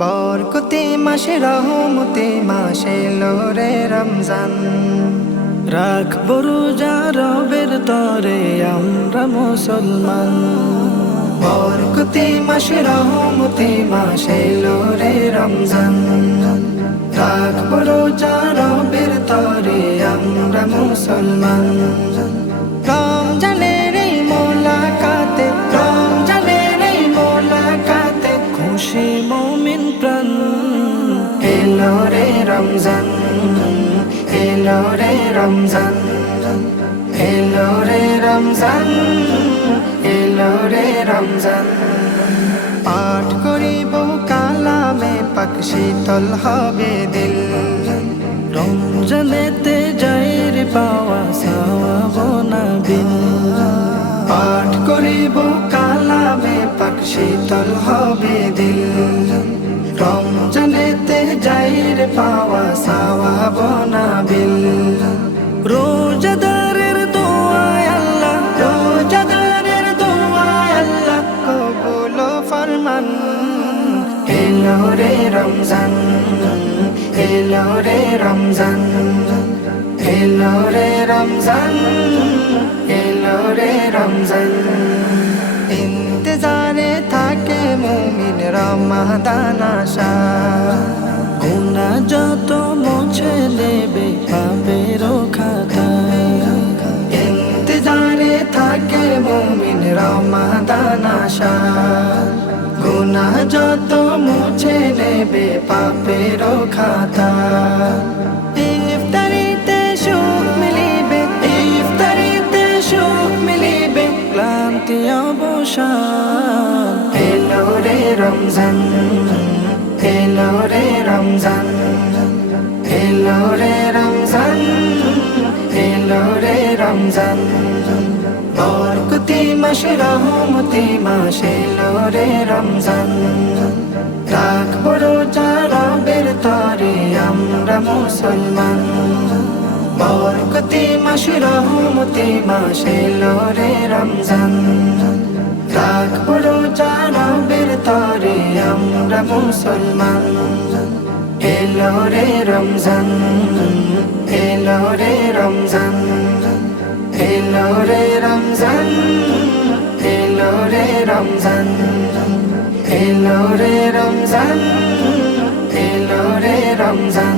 বরকতি মাসে, রহমতি মাসে, লোরে রমজান। রাখব রোজা রবের তরে, আমরা মুসলমান। বরকতি মাসে, রহমতি মাসে, লোরে রমজান। রাখব রোজা রবের তরে, আমরা মুসলমান। রে রমজান এলো রে রমজান এলো রে রমজান এলো রে রমজান পাঠ করিব কালামে পাক, শীতল হবে দিল। রমজানেতে যাইর পাওয়া সাওয়াবো না বিন পাঠ করিব কালামে পাক, শীতল হবে দিল। রমজানেতে যাইর পাওয়া সাওয়াব না বিল রোজাদারের দোয়ায় আল্লাহ রোজাদারের দোয়ায় আল্লাহ কবুল ফরমান এলো রে রমজান এলো রে রমজান এলো রে রমজান এলো রে রমজান রমাদান আশা গুনা যত মুছে দেবে পাপের খাতায় ইন্তজারে থাকে মুমিন রমাদান গুনা যত মুছে নেবে পাপের খাতা। ইফতারিতে সুখ মিলিবে, ইফতারিতে সুখ মিলিবে, ক্লান্তি অবসান রমজান এলো রে রমজান এলো রে রমজান এলো রে রমজান বরকতি মাস রহমতি মাস এলো রে রমজান রাখ বড় রবের তরে আমরা মুসলমান বরকতি মাস রহমতি মাস এলো রে রমজান আমরা মুসলমান এলো রে রমজান এলো রে রমজান এলো রে রমজান এলো রে রমজান এলো রে রমজান এলো রে রমজান